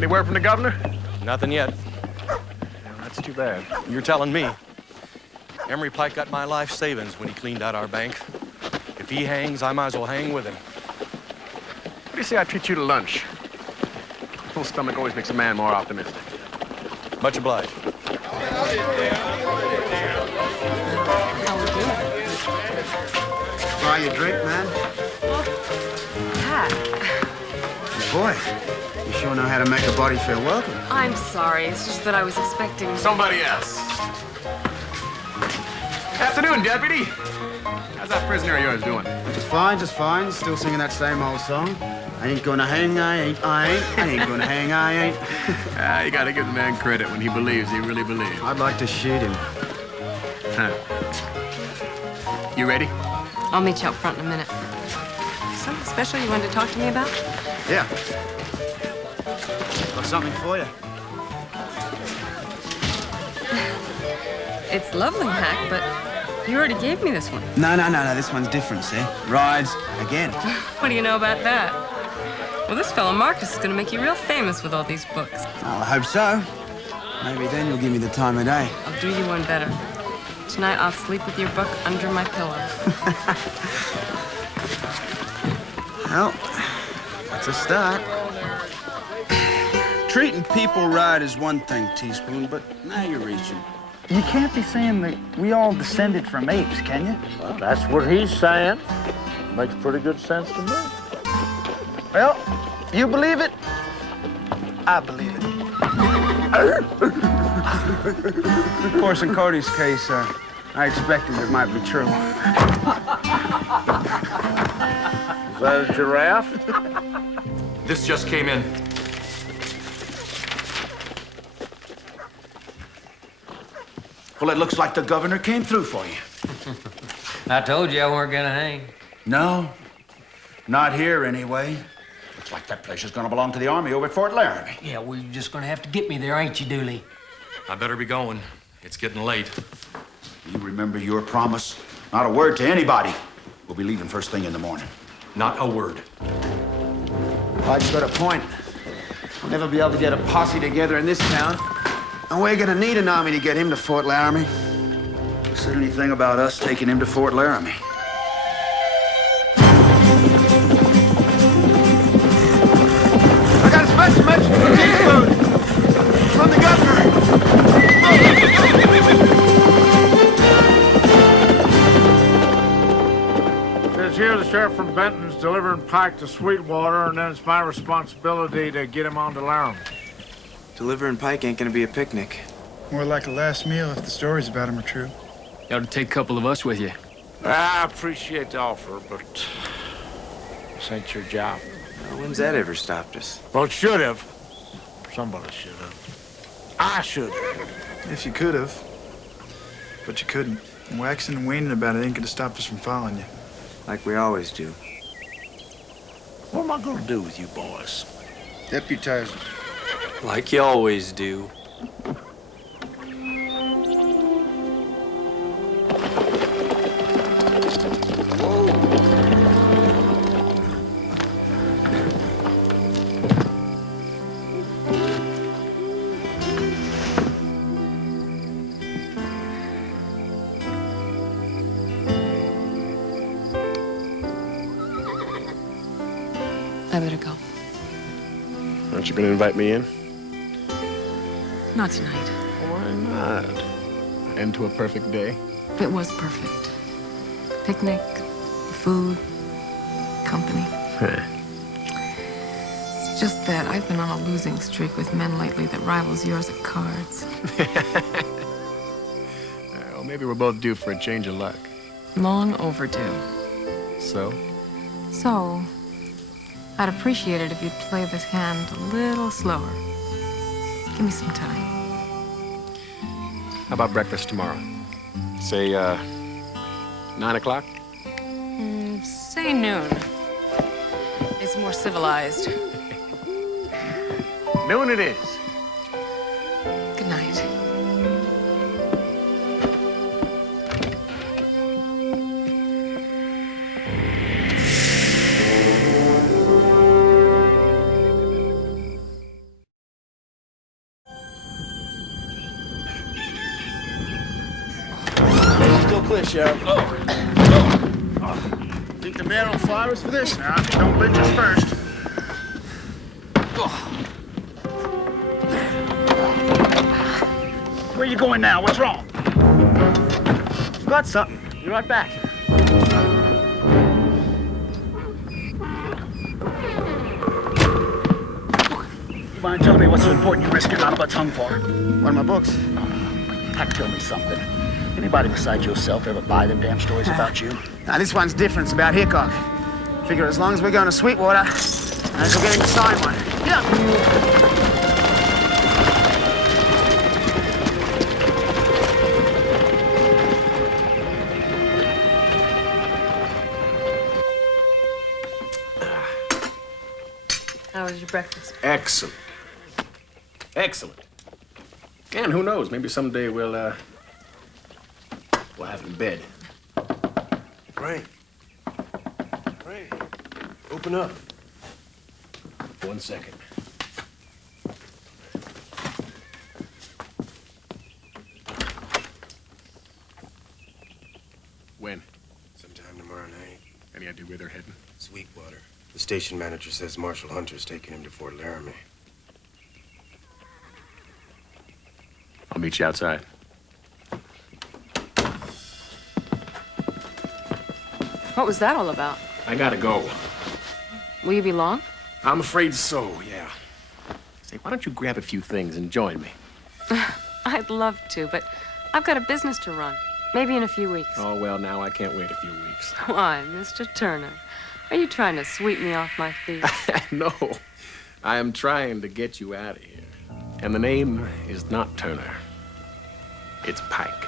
Any word from the governor? Nothing yet. Yeah, that's too bad. You're telling me. Emery Pike got my life savings when he cleaned out our bank. If he hangs, I might as well hang with him. What do you say I treat you to lunch? A full stomach always makes a man more optimistic. Much obliged. Buy you a drink, man? Pat, Boy, you sure know how to make a body feel welcome. I'm sorry. It's just that I was expecting... Somebody else. Afternoon, deputy. How's that prisoner of yours doing? Just fine, just fine. Still singing that same old song. I ain't gonna hang, I ain't, I ain't. I ain't gonna hang, I ain't. You gotta give the man credit when he believes he really believes. I'd like to shoot him. Huh. You ready? I'll meet you up front in a minute. Something special you wanted to talk to me about? Yeah. Got something for you. It's lovely, Hack, but you already gave me this one. No. This one's different, see? Rides again. What do you know about that? Well, this fellow Marcus is going to make you real famous with all these books. Well, I hope so. Maybe then you'll give me the time of day. I'll do you one better. Tonight, I'll sleep with your book under my pillow. Well, that's a start. Treating people right is one thing, Teaspoon, but now you're reaching. You can't be saying that we all descended from apes, can you? Well, that's what he's saying. Makes pretty good sense to me. Well, you believe it, I believe it. Of course, in Cody's case, I expected it might be true. Is that a giraffe? This just came in. Well, it looks like the governor came through for you. I told you I weren't gonna hang. No, not here anyway. Looks like that place is gonna belong to the Army over at Fort Laramie. Yeah, well, you're just gonna have to get me there, ain't you, Dooley? I better be going. It's getting late. You remember your promise? Not a word to anybody. We'll be leaving first thing in the morning. Not a word. Pike's got a point. We'll never be able to get a posse together in this town. And we're gonna need an army to get him to Fort Laramie. Who said anything about us taking him to Fort Laramie? I got a special message from Teaspoon. From the governor. Says here the sheriff from Benton's delivering Pike to Sweetwater, and then it's my responsibility to get him on to Laramie. Delivering Pike ain't gonna be a picnic. More like a last meal if the stories about him are true. You ought to take a couple of us with you. I appreciate the offer, but this ain't your job. Well, when's that ever stopped us? Well, it should have. Somebody should have. I should have. If you could have. But you couldn't. And waxing and waning about it ain't gonna stop us from following you. Like we always do. What am I gonna do with you boys? Deputize us. Like you always do. I better go. Aren't you gonna invite me in? Not tonight. Why not? End to a perfect day. It was perfect. Picnic, food, company. It's just that I've been on a losing streak with men lately that rivals yours at cards. Well, maybe we're both due for a change of luck. Long overdue. So? So, I'd appreciate it if you'd play this hand a little slower. Give me some time. How about breakfast tomorrow? Say, 9 o'clock? Say noon. It's more civilized. Noon it is. Sheriff. Think the man will fire us for this? Now, don't lynch us first. Where you going now? What's wrong? Got something. Be right back. You mind telling me what's so important you risk your out of a tongue for? One of my books. Heck, tell me something. Anybody besides yourself ever buy them damn stories about you? Now, this one's different. It's about Hickok. Figure as long as we're going to Sweetwater, I as we're getting to sign one. Yeah. How was your breakfast? Excellent. Excellent. And who knows, maybe someday we'll have it in bed. Frank. Frank. Open up. 1 second. When? Sometime tomorrow night. Any idea where they're heading? Sweetwater. The station manager says Marshal Hunter's taking him to Fort Laramie. I'll meet you outside. What was that all about? I gotta go. Will you be long? I'm afraid so, yeah. Say, why don't you grab a few things and join me? I'd love to, but I've got a business to run. Maybe in a few weeks. Oh, well, now I can't wait a few weeks. Why, Mr. Turner? Are you trying to sweep me off my feet? No, I am trying to get you out of here. And the name is not Turner. It's Pike.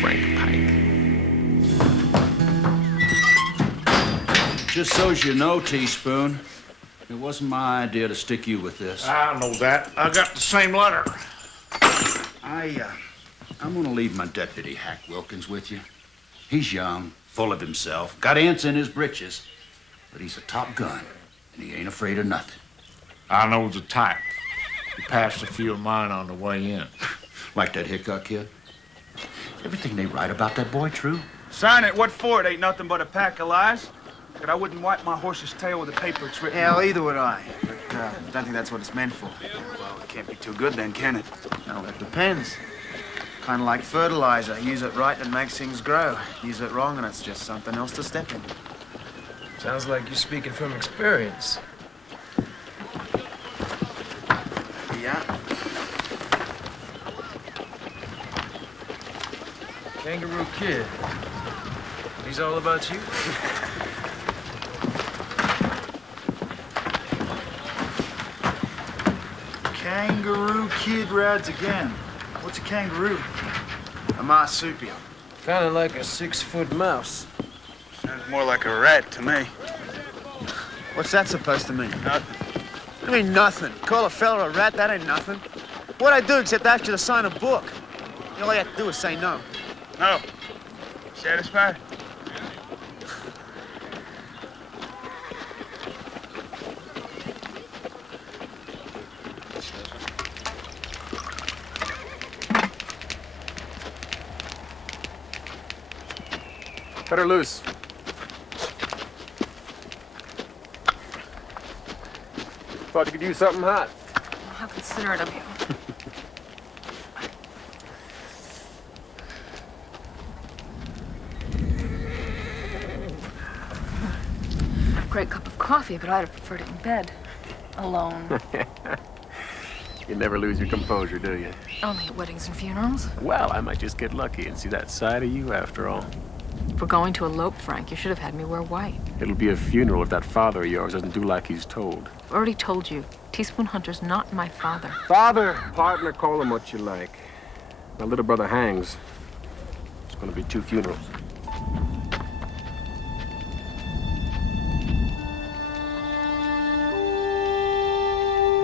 Frank Pike. Just so's you know, Teaspoon, it wasn't my idea to stick you with this. I know that. I got the same letter. I'm gonna leave my deputy, Hack Wilkins, with you. He's young, full of himself, got ants in his britches, but he's a top gun, and he ain't afraid of nothing. I know the type. He passed a few of mine on the way in. Like that Hickok kid. Everything they write about that boy true? Sign it. What for? It ain't nothing but a pack of lies. But I wouldn't wipe my horse's tail with the paper it's written. Hell, either would I. But I don't think that's what it's meant for. Well, it can't be too good then, can it? No, it depends. Kind of like fertilizer. Use it right and it makes things grow. Use it wrong and it's just something else to step in. Sounds like you're speaking from experience. Yeah. Kangaroo Kid. He's all about you? Kangaroo Kid rides again. What's a kangaroo? A marsupial. Kind of like a 6-foot mouse. Sounds more like a rat to me. What's that supposed to mean? Nothing. I mean nothing. Call a fella a rat, that ain't nothing. What'd I do except ask you to sign a book? All you have to do is say no. No. Satisfied? Cut her loose. Thought you could use something hot. How considerate of you. Great cup of coffee, but I'd have preferred it in bed. Alone. You never lose your composure, do you? Only at weddings and funerals. Well, I might just get lucky and see that side of you after all. If we're going to elope, Frank, you should have had me wear white. It'll be a funeral if that father of yours doesn't do like he's told. Already told you, Teaspoon Hunter's not my father. Father, partner, call him what you like. My little brother hangs. It's gonna be 2 funerals.